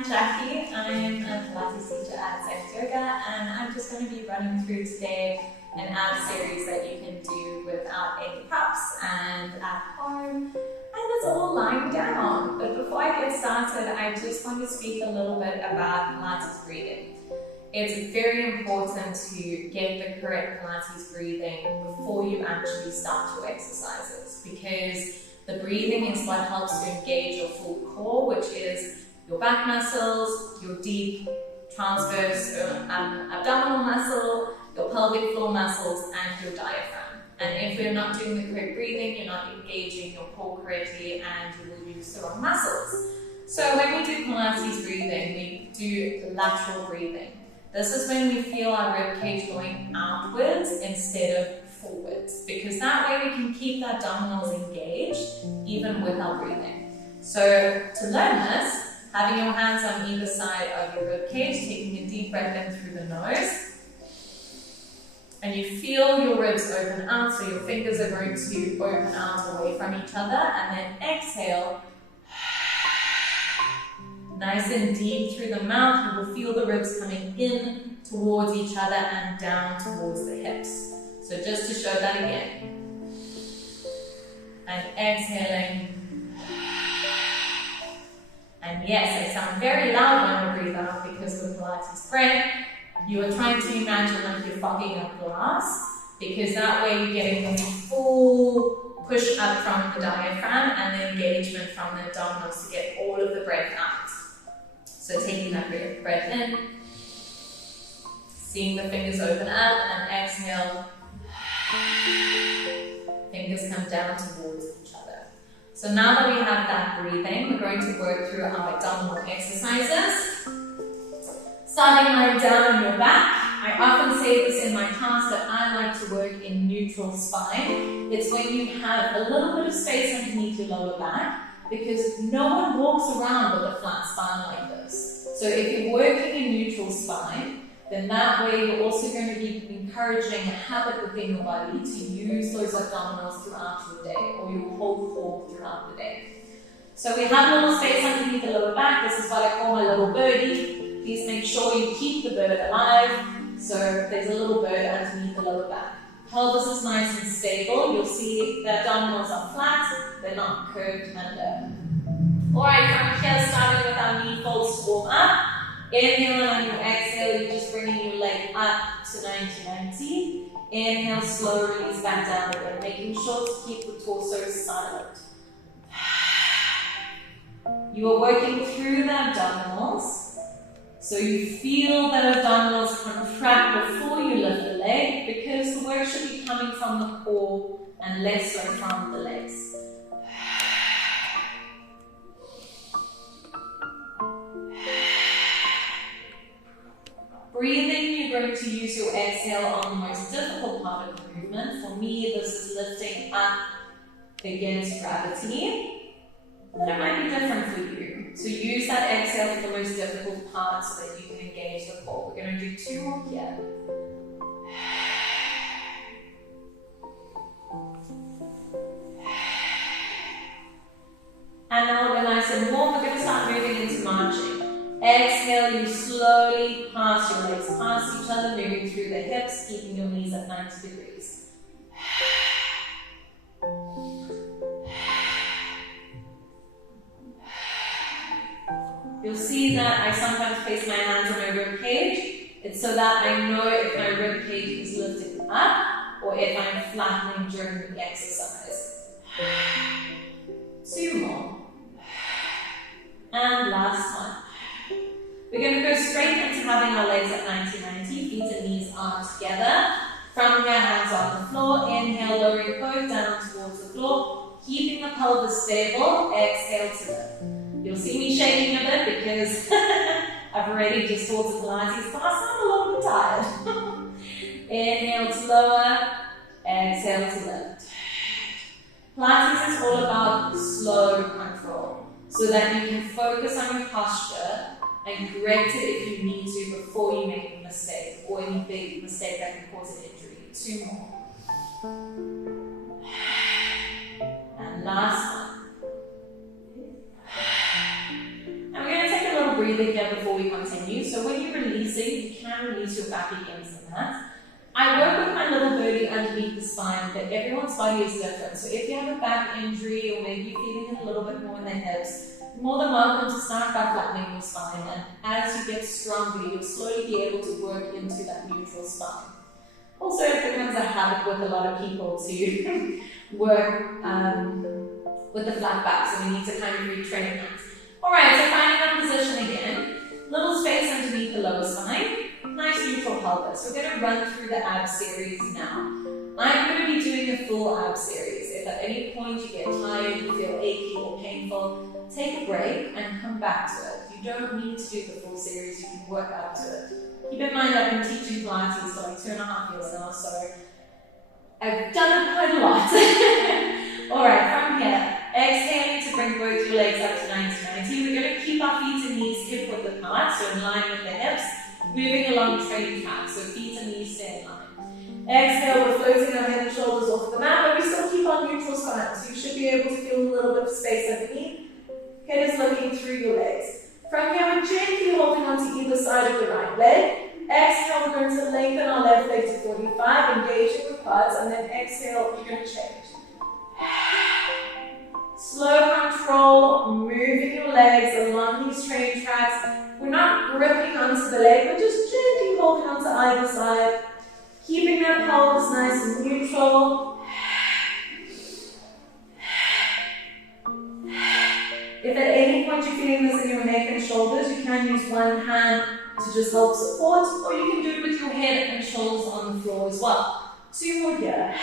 I'm Jackie. I'm a Pilates teacher at Zenith Yoga, and I'm just going to be running through today an ab series that you can do without any props and at home, and it's all lying down. But before I get started, I just want to speak a little bit about Pilates breathing. It's very important to get the correct Pilates breathing before you actually start your exercises, because the breathing is what helps to engage your full core, which is your back muscles, your deep transverse abdominal muscle, your pelvic floor muscles, and your diaphragm. And if you're not doing the correct breathing, you're not engaging your core correctly, and you will use the wrong muscles. So when we do Pilates breathing, we do lateral breathing. This is when we feel our rib cage going outwards instead of forwards, because that way we can keep the abdominals engaged even with our breathing. So to learn this, having your hands on either side of your rib cage, taking a deep breath in through the nose, and you feel your ribs open out, so your fingers are going to open out away from each other, and then exhale. Nice and deep through the mouth, you will feel the ribs coming in towards each other and down towards the hips. So just to show that again. And exhaling. And yes, I sound very loud when I breathe out, because with Pilates breath, you are trying to imagine like you're fogging up glass, because that way you're getting a full push up from the diaphragm and the engagement from the abdominals to get all of the breath out. So taking that breath in, seeing the fingers open up, and exhale. Fingers come down towards each other. So now that we have that breathing, we're going to work through our abdominal exercises. Starting lying down on your back. I often say this in my class that I like to work in neutral spine. It's when you have a little bit of space underneath your lower back, because no one walks around with a flat spine like this. So if you're working in neutral spine, then that way you're also going to be encouraging a habit within your body to use those abdominals throughout your day, or your whole core throughout the day. So we have a little space underneath the lower back. This is what I call my little birdie. Please make sure you keep the bird alive. So there's a little bird underneath the lower back. Pelvis is nice and stable. You'll see the abdominals are flat, they're not curved under. Alright, from here, starting with our knee folds to warm up. Inhale, and on your exhale, you're just bringing your leg up to 90-90. Inhale, slow release back down again, making sure to keep the torso silent. You are working through the abdominals, so you feel the abdominals contract before you lift the leg, because the work should be coming from the core and less so from the legs. Breathing, you're going to use your exhale on the most difficult part of the movement. For me, this is lifting up against gravity. That might be different for you. So use that exhale for the most difficult part so that you can engage the core. We're going to do 2 more here. And now we're nice and warm, we're going to start moving into marching. Exhale, you slowly pass your legs past each other, moving through the hips, keeping your knees at 90 degrees. You'll see that I sometimes place my hands on my rib cage. It's so that I know if my rib cage is lifting up or if I'm flattening during the exercise. 2 more. And last one. We're going to go straight into having our legs at 90-90, feet and knees are together. From here, hands on the floor. Inhale, lowering both down towards the floor, keeping the pelvis stable. Exhale to lift. You'll see me shaking a bit because I've already just taught the Pilates class. I'm a little bit tired. Inhale to lower, exhale to lift. Pilates is all about slow control, so that you can focus on your posture and correct it if you need to before you make a mistake, or any big mistake that can cause an injury. 2 more. And last one. And we're going to take a little breather breather here before we continue. So when you're releasing, you can release your back against the mat. I work with my little birdie underneath the spine, but everyone's body is different. So if you have a back injury or maybe you're feeling it a little bit more in the hips, you're more than welcome to start by flattening your spine. And as you get stronger, you'll slowly be able to work into that neutral spine. Also, it becomes a habit with a lot of people to work with the flat back, so we need to kind of retrain that. Alright, so finding our position again. Little space underneath the lower spine. Nice neutral pelvis. We're going to run through the ab series now. I'm going to be doing a full ab series. If at any point you get tired, you feel achy or painful, take a break and come back to it. You don't need to do the full series, you can work up to it. Keep in mind I've been teaching Pilates for like 2.5 years now, so I've done it quite a lot. Alright, from here, exhaling to bring both your legs up to 90-90. We're going to keep our feet and knees hip width apart, so in line with the hips. Moving along training track, so feet and knees stay in line. Exhale, we're floating our head and shoulders off the mat, but we still keep our neutral spine, so you should be able to feel a little bit of space underneath. Head is looking through your legs. From here, we're gently holding onto either side of the right leg. Exhale, we're going to lengthen our left leg to 45, engaging the quads, and then exhale, you're going to change. Slow control, moving your legs along these train tracks. We're not gripping onto the leg, we're just gently holding onto either side, keeping that pelvis nice and neutral. If at any point you're feeling this in your neck and shoulders, you can use one hand to just help support, or you can do it with your head and shoulders on the floor as well. 2 more here.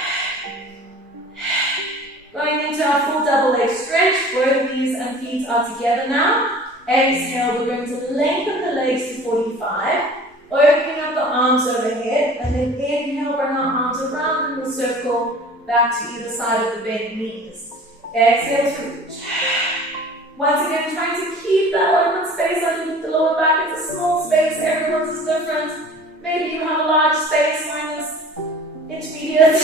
Going into our full double leg stretch, both knees and feet are together now. Exhale, we're going to lengthen the legs to 45, opening up the arms overhead, and then inhale, bring our arms around in the circle, back to either side of the bent knees. Exhale to reach. Once again, trying to keep that open space underneath the lower back. It's a small space, everyone's is different. Maybe you have a large space, mine is intermediate.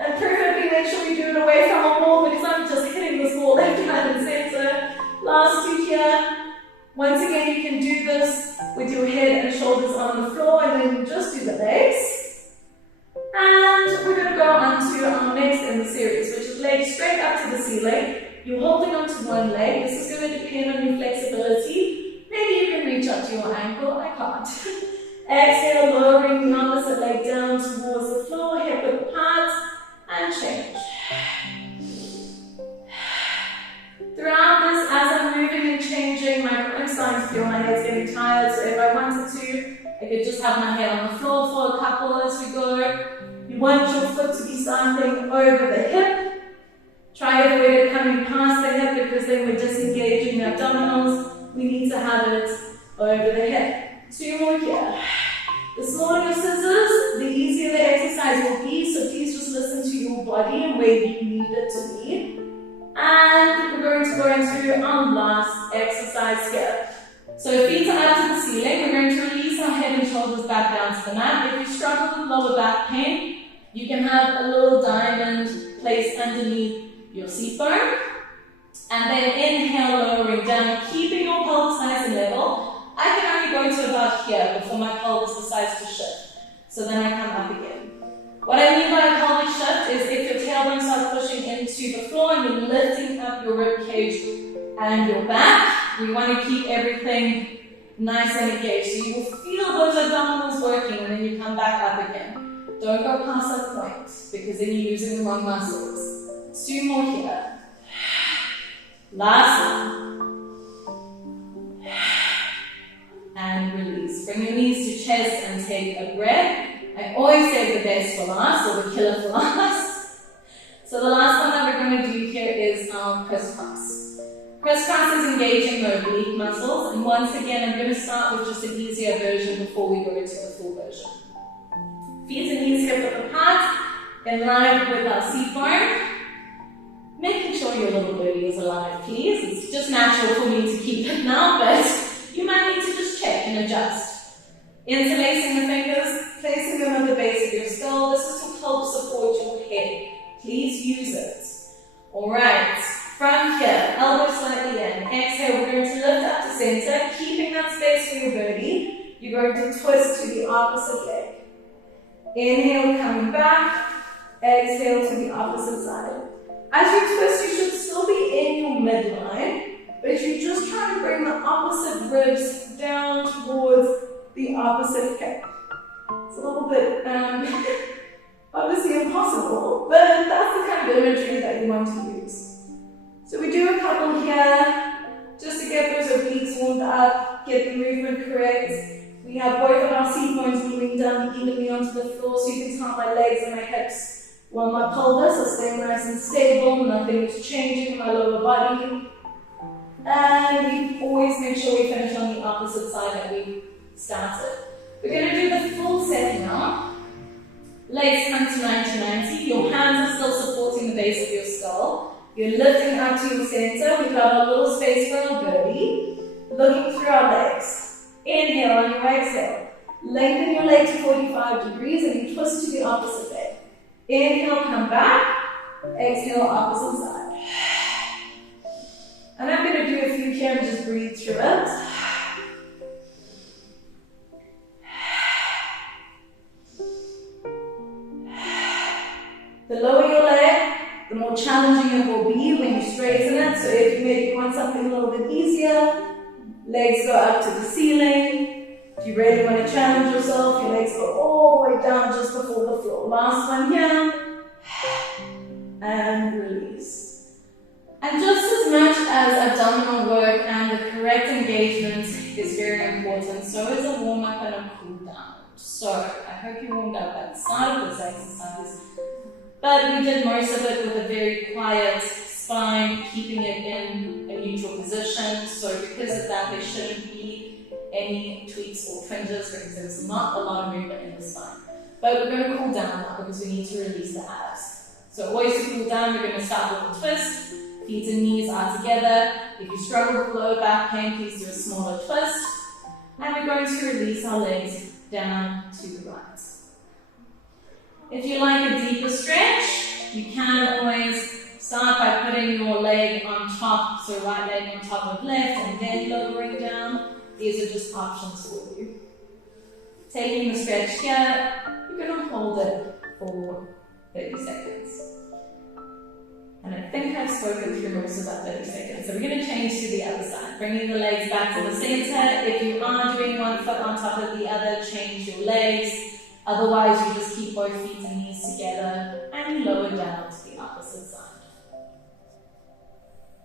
And preferably make sure you do it away from a wall, because I'm just hitting this wall left, right, and center. Last 2 here. Once again, you can do this with your head and shoulders on the floor, and then just do the legs. And we're going to go on to our next in the series, which is legs straight up to the ceiling. You're holding on to one leg. This is going to depend on your flexibility. Maybe you can reach up to your ankle. I can't. Exhale, lowering the opposite leg down towards the floor, hip width apart, and change. Throughout this, as I'm moving and changing, I'm starting to feel my head's getting tired, so if I wanted to, I could just have my head on the floor for a couple as we go. You want your foot to be standing over the hip. Try to avoid it coming past the hip, because then we're disengaging the abdominals. We need to have it over the hip. 2 more here. The smaller your scissors, the easier the exercise will be, so please just listen to your body and where you need it to be. And we're going to go into our last exercise here. So feet are up to the ceiling. We're going to release our head and shoulders back down to the mat. If you struggle with lower back pain, you can have a little diamond placed underneath your seat bone. And then inhale, lowering down, keeping your pelvis nice and level. I can only go to about here before my pelvis decides to shift. So then I come up again. What I mean by a pelvic shift is if your tailbone starts pushing into the floor and you're lifting up your rib cage and your back, we want to keep everything nice and engaged. So you will feel those abdominals working, and then you come back up again. Don't go past that point, because then you're using the wrong muscles. 2 more here. Last one. And release. Bring your knees to chest and take a breath. I always save the best for last, or the killer for last. So the last one that we're going to do here is our crisscross. Crisscross is engaging the oblique muscles, and once again I'm going to start with just an easier version before we go into the full version. Feet and knees hip width apart, in line with our seat bone. Making sure your little birdie is alive, please. It's just natural for me to keep it now, but you might need to just check and adjust. Interlacing the fingers, placing them at the base of your skull. This is to help support your head. Please use it. Alright, from here, elbows slightly in. Exhale, we're going to lift up to center. Keep twist to the opposite leg. Inhale, coming back. Exhale to the opposite side. As you twist, you should still be in your midline, but if you just try to bring the opposite ribs down towards the opposite hip. It's a little bit obviously impossible, but that's the kind of imagery that you want to use. So we do a couple here, just to get those obliques warmed up, get the movement correct. We have both of our seat bones moving down evenly onto the floor, so you can tell my legs and my hips while my pelvis are staying nice and stable, nothing is changing in my lower body. And we always make sure we finish on the opposite side that we started. We're going to do the full set now. Legs come to 90-90. Your hands are still supporting the base of your skull. You're lifting up to your center. We've got a little space for our birdie. Looking through our legs. Inhale on your exhale. Lengthen your leg to 45 degrees and you twist to the opposite leg. Inhale, come back. Exhale, opposite side. And I'm going to do a few here and just breathe through it. The lower your leg, the more challenging it will be when you straighten it. So if you maybe want something a little bit easier, legs go up to the ceiling. If you really want to challenge yourself, your legs go all the way down just before the floor. Last one here. And release. And just as much as abdominal work and the correct engagement is very important, so is a warm-up and a cool-down. So I hope you warmed up at the start of this exercise. But we did most of it with a very quiet spine, keeping it in a neutral position. So because of that, there shouldn't be any tweaks or fringes because there's not a lot of movement in the spine. But we're going to cool down now because we need to release the abs. So always to cool down, we're going to start with a twist. Feet and knees are together. If you struggle with lower back pain, please do a smaller twist. And we're going to release our legs down to the right. If you like a deeper stretch, you can always start by putting your leg on top, so right leg on top of left and then lowering down. These are just options for you. Taking the stretch here, you're going to hold it for 30 seconds. And I think I've spoken through most of that 30 seconds. So we're going to change to the other side, bringing the legs back to the center. If you are doing one foot on top of the other, change your legs. Otherwise, you just keep both feet and knees together and you lower down to the opposite side.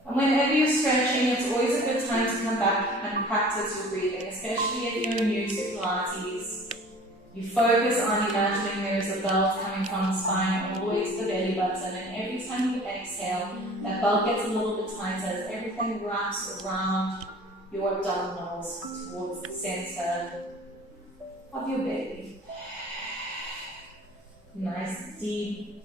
And whenever you're stretching, it's always a good time to come back and practice your breathing, especially if you're new to Pilates. You focus on imagining there's a belt coming from the spine all the way to the belly button, and every time you exhale, that belt gets a little bit tighter as everything wraps around your abdominals towards the center of your belly. Nice, deep,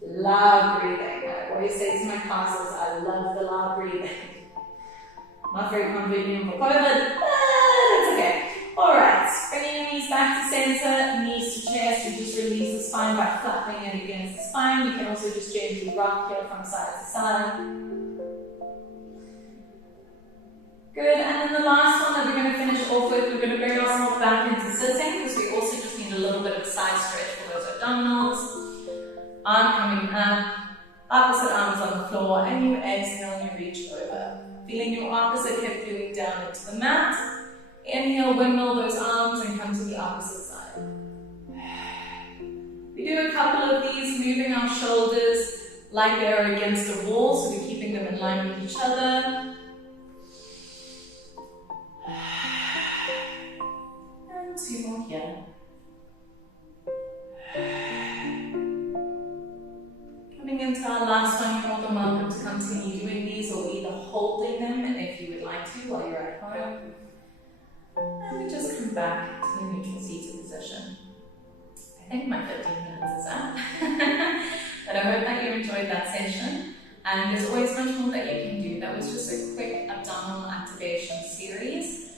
loud breathing. I always say to my classes, I love the loud breathing. Not very convenient for COVID, but it's okay. Alright, bringing your knees back to center, knees to chest. You just release the spine by flapping it against the spine. You can also just gently rock here from side to side. Good, and then the last one that we're going to finish off with, we're going to bring ourselves back into sitting because we also just need a little bit of side stretch for those abdominals. Arm coming up, opposite arms on the floor, and you exhale and you reach over. Feeling your opposite hip gluing down into the mat. Inhale, windmill those arms and come to the opposite side. We do a couple of these, moving our shoulders like they're against a wall, so we're keeping them in line with each other. And two more here. Coming into our last one, you're more than welcome to continue doing these or either holding them if you would like to while you're at home. And we just come back to the neutral seated position. I think my 15 minutes is up. But I hope that you enjoyed that session. And there's always much more that you can do. That was just a quick abdominal activation series.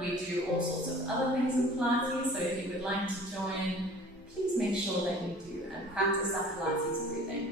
We do all sorts of other things in Pilates, so if you would like to join, please make sure that you do and practice that Pilates breathing.